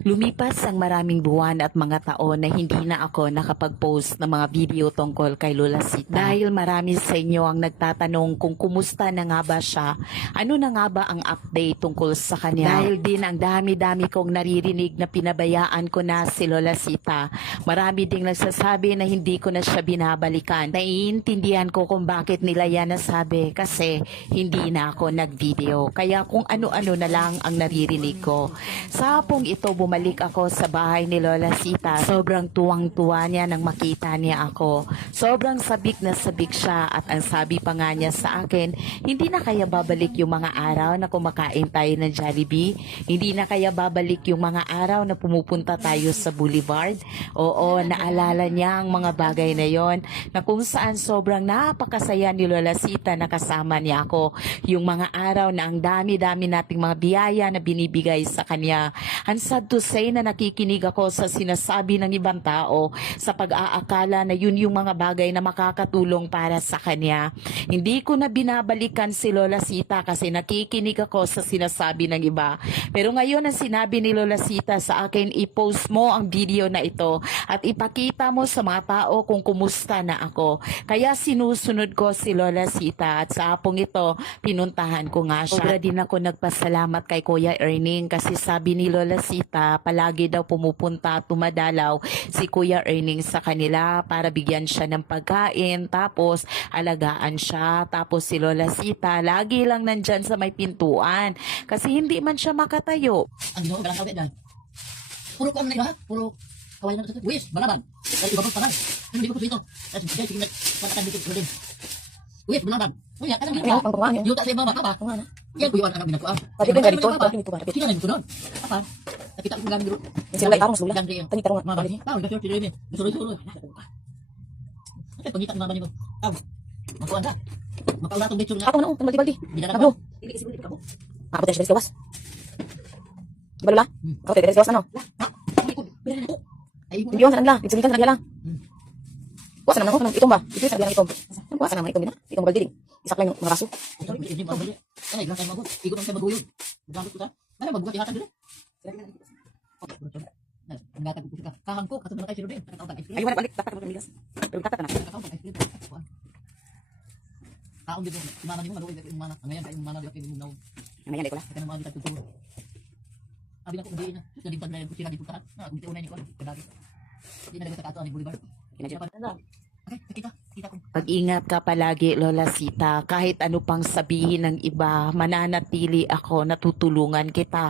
Lumipas ang maraming buwan at mga taon na hindi na ako nakapag-post ng mga video tungkol kay Lola Sita. Dahil marami sa inyo ang nagtatanong kung kumusta na nga ba siya, ano na nga ba ang update tungkol sa kanya. Dahil din ang dami-dami kong naririnig na pinabayaan ko na si Lola Sita. Marami ding nagsasabi na hindi ko na siya binabalikan. Naiintindihan ko kung bakit nila yan nasabi kasi hindi na ako nag-video. Kaya kung ano-ano na lang ang naririnig ko. Sa hapong ito, bumalik ako sa bahay ni Lola Sita. Sobrang tuwang-tuwa niya nang makita niya ako. Sobrang sabik na sabik siya at ang sabi pa nga niya sa akin, hindi na kaya babalik yung mga araw na kumakain tayo ng Jollibee? Hindi na kaya babalik yung mga araw na pumupunta tayo sa Boulevard? Oo, naalala niya ang mga bagay na yon na kung saan sobrang napakasaya ni Lola Sita na kasama niya ako. Yung mga araw na ang dami-dami nating mga biyaya na binibigay sa kanya. And sad to say na nakikinig ako sa sinasabi ng ibang tao sa pag-aakala na yun yung mga bagay na makakatulong para sa kanya. Hindi ko na binabalikan si Lola Sita kasi nakikinig ako sa sinasabi ng iba. Pero ngayon ang sinabi ni Lola Sita sa akin, i-post mo ang video na ito at ipakita mo sa mga tao kung kumusta na ako. Kaya sinusunod ko si Lola Sita at sa hapong ito, pinuntahan ko nga siya. Sobra din ako nagpasalamat kay Kuya Erning kasi sabi ni Lola Sita, palagi daw pumupunta, tumadalaw si Kuya Erning sa kanila para bigyan siya ng pagkain, tapos alagaan siya. Tapos si Lola Sita, lagi lang nandyan sa may pintuan kasi hindi man siya makatayo. Ang ginoo galang kawit dyan. Puro ko ang nila ha? Puro kawain ng kasat. Wis, balaban. Dahil ibabag pa na. Hindi ko dito. Dahil sige na patakan dito ko din. Wis, balaban. Uy, kasang dito ha? Yung taas yung baba, apa? Yan po yung ang ginagawa. Pati ko ganito, pati ko ba? Sino na dito nun? Apa? Nakita ko gamit dito. Sila itarong sula. Gandri yung. Tani tarong. Mga balik. Tao, gasyo, sila yun eh. Gusto-gusto. Kasi pangita ng mama niyo. Tao. Magkuhan ka. Makaula itong picture nga. Ako na, baldi-baldi. Hindi na Naglo. Hindi kasi bulit ka mo. Ako tayo sa gawas. Di ba lula? Ako tayo sa gawas ano? Ay, Hindi yun, saan lang? Itsumikan sa nagla lang. Kuwasan naman ako, itong ba? Ito yung sa nagla ng itong. Kuwasan naman itong din. Itong baldi din. Isak lang yung mga raso. Hindi mo balik. Ay, lang kayo magod. Igot ang kayo maguyod. Magandang ko ta. Mana magbuhat ihatan dito. Ang gatag ko ka. Kahang ko katong kay Sirudin. Ay, wala balik. Tatak mo ng migas. Pero tatak na. Kaon dito. Mama nimo maluoy yung mana. Ngayon kay mama dito yung naw. Ang yan, ko la. Kaya mga dito tulo. Abi na ko hindi na. Dili pa na ko sira dito ka. Hindi unay ni ko. Kadagi. Hindi na dito ka ato ni Boulevard. Okay, kita ko. Pag-ingat ka palagi, Lola Sita. Kahit ano pang sabihin ng iba, mananatili ako, natutulungan kita.